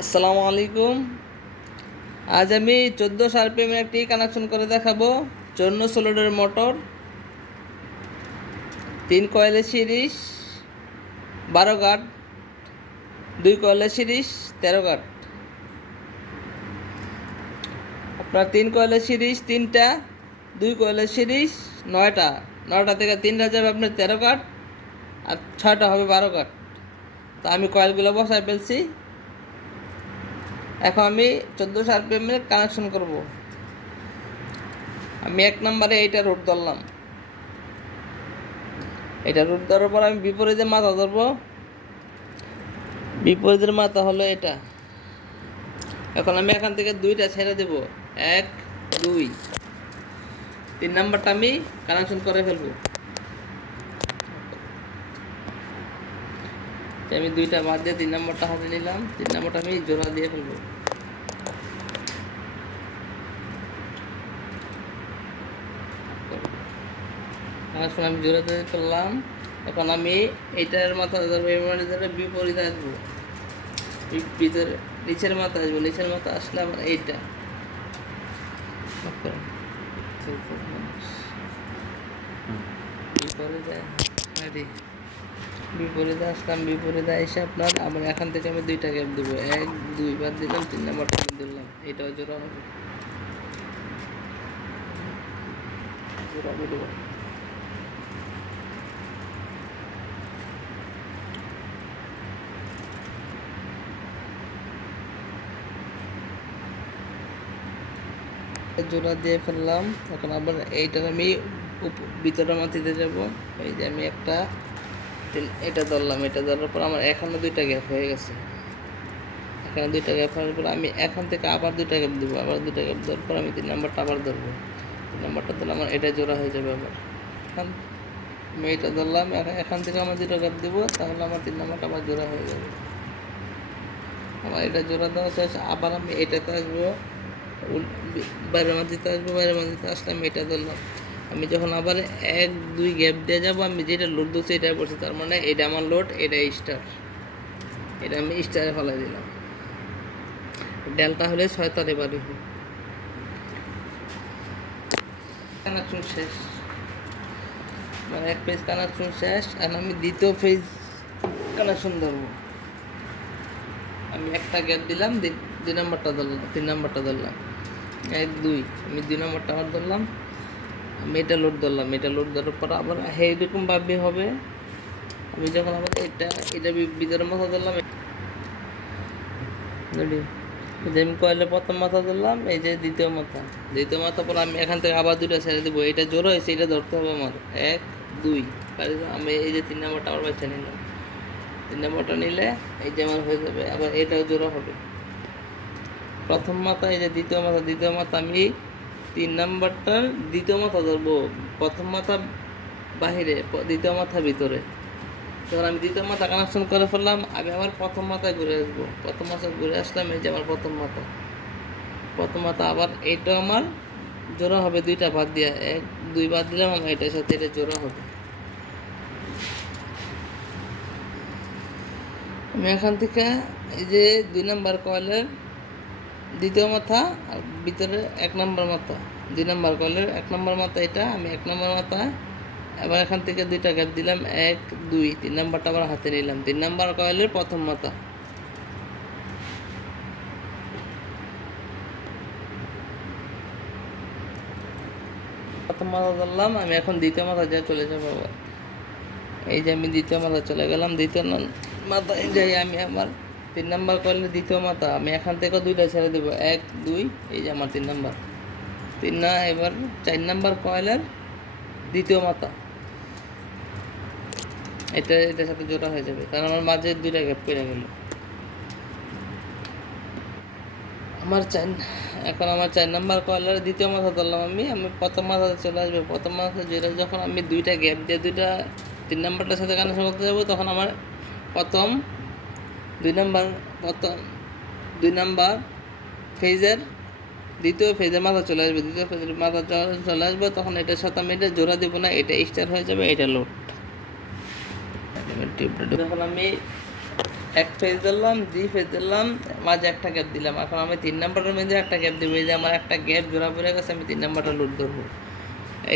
আসসালামু আলাইকুম। আজ আমি চোদ্দ আরপিএমের একটি কানেকশন করে দেখাবো। চন্ন সোলোডের মোটর তিন কয়েলের সিরিজ বারো গাট দুই কয়েলের সিরিজ তেরো গাট আপনার তিন কয়েলের সিরিজ তিনটা, দুই কয়েলের সিরিজ নয়টা। নয়টা থেকে তিনটা যাবে আপনার তেরো কাঠ আর ছয়টা হবে বারো কাঠ তো আমি কয়েলগুলো বসায় ফেলছি। এখন আমি চোদ্দোশো আরপিএমের কানেকশন করব। আমি এক নম্বরে এইটা রুট ধরলাম। এটা রুট ধরার পর আমি বিপরীতে মাথা ধরবো। বিপরীতের মাথা হলো এটা। এখন আমি এখান থেকে দুইটা ছেড়ে দেব। এক, দুই। তিন নাম্বারটা আমি কানেকশন করে ফেলব। আমি দুইটা বাদ দিয়ে তিন নম্বরটা হাতে নিলাম। তিন নম্বরটা আমি জোড়া দিয়ে ফেলব। কানেকশন আমি জোড়া দিয়ে ফেললাম। এখন আমি এইটার মাথা ধরবো, এই ধরে বিপরীতে আসব। ভিতরে নিচের মাথা আসব, নিচের মাথা আসলে আমার এইটা। বিপরীতে বিপরীতে আসলাম, বিপরীতে এসে আপনার আমার এখান থেকে আমি দুইটা গ্যাপ দেবো। এক দুইবার দিলাম, তিন নাম্বারটা আমি দিলাম। এটাও জোড়া হবে জোড়া দিয়ে ফেললাম। এখন আবার এইটার আমি ভিতরে মাটিতে যাব। এই যে আমি একটা এটা ধরলাম, এটা ধরার পর আমার এখানে দুইটা গ্যাপ হয়ে গেছে। এখানে দুইটা গ্যাপ হওয়ার পর আমি এখান থেকে আবার দুইটা গ্যাপ দেবো, আবার দুইটা গ্যাপ দেওয়ার পর আমি তিন নাম্বারটা আবার ধরবো। তিন নাম্বারটা ধরলে আমার এটা জোড়া হয়ে যাবে আবার এখান আমি এটা ধরলাম এখ- এখান থেকে আমার দুটো গ্যাপ দেবো, তাহলে আমার তিন নাম্বারটা আবার জোড়া হয়ে যাবে। আমার এটা জোড়া দেওয়া শেষ, আবার আমি এটাতে আসব। উল- বি- বাইরের মাটিতে আসব বাইরে মাটিতে আসলে আমি এটা ধরলাম। আমি যখন আবার এক, দুই গ্যাপ দিয়ে যাব, আমি যেটা লোড দিচ্ছি এটাই পড়ছি। তার মানে এটা আমার লোড এটা স্টার এটা আমি স্টারে ফেলাই দিলাম। ডেলটা হলে ছয় তারে বাড়ি হোক শেষ। মানে এক পেজ কানেকশন শেষ, আর আমি দ্বিতীয় পেজ কানেকশন ধরবো। আমি একটা গ্যাপ দিলাম দুই নম্বরটা ধরলাম, তিন নম্বরটা ধরলাম। এক, দুই, আমি দুই নম্বরটা আবার ধরলাম। এটা লোড ধরলাম এটা লোড ধরার পর আবার এইরকম ভাবে হবে। আমি যখন আবার এটা এটা ভিতরে মাথা ধরলাম? আমি কয়েলের প্রথম মাথা ধরলাম, এই যে দ্বিতীয় মাথা। দ্বিতীয় মাথা পর আমি এখান থেকে আবার দুটো ছেড়ে দেবো। এটা জোর হয়েছে, এটা ধরতে হবে আমার। এক, দুই। আমি এই যে তিন নম্বরটা আবার বেছে নিলাম। তিন নম্বরটা নিলে এই যে আমার হয়ে যাবে, আবার এটাও জোড়া হবে। প্রথম মাথা, এই যে দ্বিতীয় মাথা দ্বিতীয় মাথা আমি তিন নাম্বারটার দ্বিতীয় মাথা ধরবো। প্রথম মাথা বাহিরে দ্বিতীয় মাথা ভিতরে। যখন আমি দ্বিতীয় মাথা কানেকশন করে ফেললাম, আমি আবার প্রথম মাথায় ঘুরে আসব। প্রথম মাথায় ঘুরে আসলাম, এই যে আমার প্রথম মাথা। প্রথম মাথা আবার এইটা আমার জোড়া হবে দুইটা বাদ দিয়া, এক, দুই বাদ দিলাম আমার এটার সাথে এটা জোড়া হবে। আমি এখান থেকে এই যে দুই নাম্বার কয়েলের দ্বিতীয় মাথা আর ভিতরে এক নম্বর মাথা। দুই নম্বর কয়েলের এক নম্বর মাথা এটা, আমি এক নম্বর মাথা। এবার এখান থেকে দুইটা গ্যাপ দিলাম, এক, দুই। তিন নাম্বারটা আবার হাতে নিলাম। তিন নম্বর কয়েলের প্রথম মাথা। প্রথম মাথা ধরলাম, আমি এখন দ্বিতীয় মাথা যা চলে যাব আবার। এই যে আমি দ্বিতীয় মাথা চলে গেলাম, দ্বিতীয় মাথায় যাই আমি আমার তিন নাম্বার কয়েলের দ্বিতীয় মাথা, আমি এখান থেকে দুইটা ছেড়ে দেবো। এক, দুই, এই যে আমার তিন নাম্বার। তিন না, এবার চার নাম্বার কয়েলের দ্বিতীয় মাথা। এটা, এটার সাথে জোড়া হয়ে যাবে, কারণ আমার মাঝে দুইটা গ্যাপ পেরে গেল। আমার চার, এখন আমার চার নাম্বার কয়েলের দ্বিতীয় মাথা ধরলাম আমি আমি প্রথম মাথাতে চলে আসবে। প্রথম মাথা জোরে যখন আমি দুইটা গ্যাপ দিয়ে দুইটা, তিন নাম্বারটার সাথে কানেকশন করতে যাব, তখন আমার প্রথম দুই নম্বর প্রথম দুই নাম্বার ফেজের দ্বিতীয় ফেজের মাথা চলে আসবে। দ্বিতীয় ফেজের মাথা চলে আসবে, তখন এটা আমি এটা জোড়া দেবো না, এটা স্টার হয়ে যাবে, এটা লোড যখন আমি এক ফেজ দিলাম দুই ফেজ দিলাম মাঝে একটা গ্যাপ দিলাম। এখন আমি তিন নাম্বারের মধ্যে একটা গ্যাপ দেবো, এই যে আমার একটা গ্যাপ জোড়া পড়ে গেছে, আমি তিন নাম্বারটা লোড করব।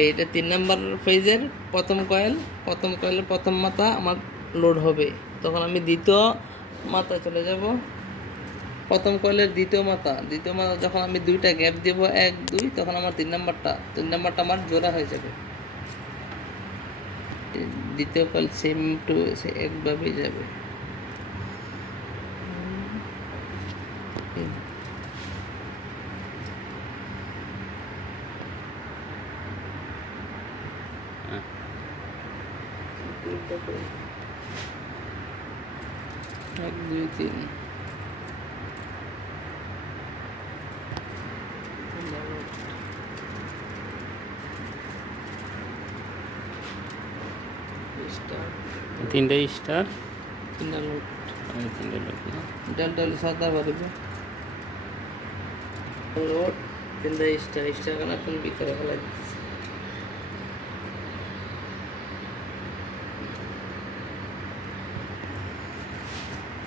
এইটা তিন নম্বর ফেজের প্রথম কয়েল প্রথম কয়েলের প্রথম মাথা আমার লোড হবে। তখন আমি দ্বিতীয় মাথা চলে যাব। প্রথম কয়েলের দ্বিতীয় মাথা। দ্বিতীয় মাথা যখন আমি দুইটা গ্যাপ দেবো এক দুই তখন আমার তিন নাম্বারটা। তিন নাম্বারটা আমার জোড়া হয়ে যাবে। দ্বিতীয় কয়েল সেম টু একভাবেই যাবে। হ্যাঁ। এক দুই তিন। তিনটা স্টার তিনটা লোড আমি তিনটা লোক না ডাল ডাল সাদা পারবে লোড তিনটা স্টার স্টার কানেকশন ভিতরে ফেলা দিচ্ছে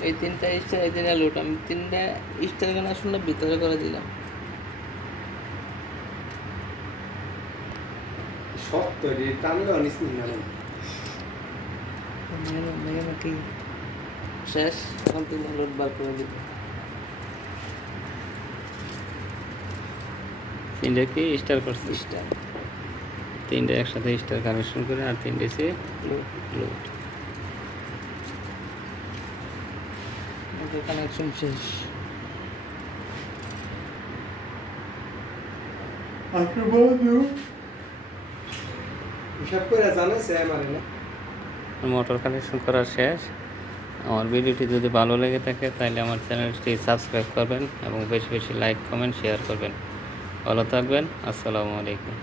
এই তিনটা স্টার এই তিনটা লোড আমি তিনটা স্টার কানেকশনটা ভিতরে করে দিলাম। শক্ত রে টানলে অনিস না কি? শেষ এখন তিনটা লোড বার করে দিব। তিনটা কি? স্টার করছি। স্টার তিনটা একসাথে স্টার কানেকশন করে আর তিনটে সে লোড লোড কানেকশন শেষ। আপনি বন্ধু হিসাব করে জানাইছে আমার মোটর কানেকশন করা শেষ। আমার ভিডিওটি যদি ভালো লেগে থাকে তাহলে আমার চ্যানেলটি সাবস্ক্রাইব করবেন এবং বেশি বেশি লাইক কমেন্ট শেয়ার করবেন। ভালো থাকবেন। আসসালামু আলাইকুম।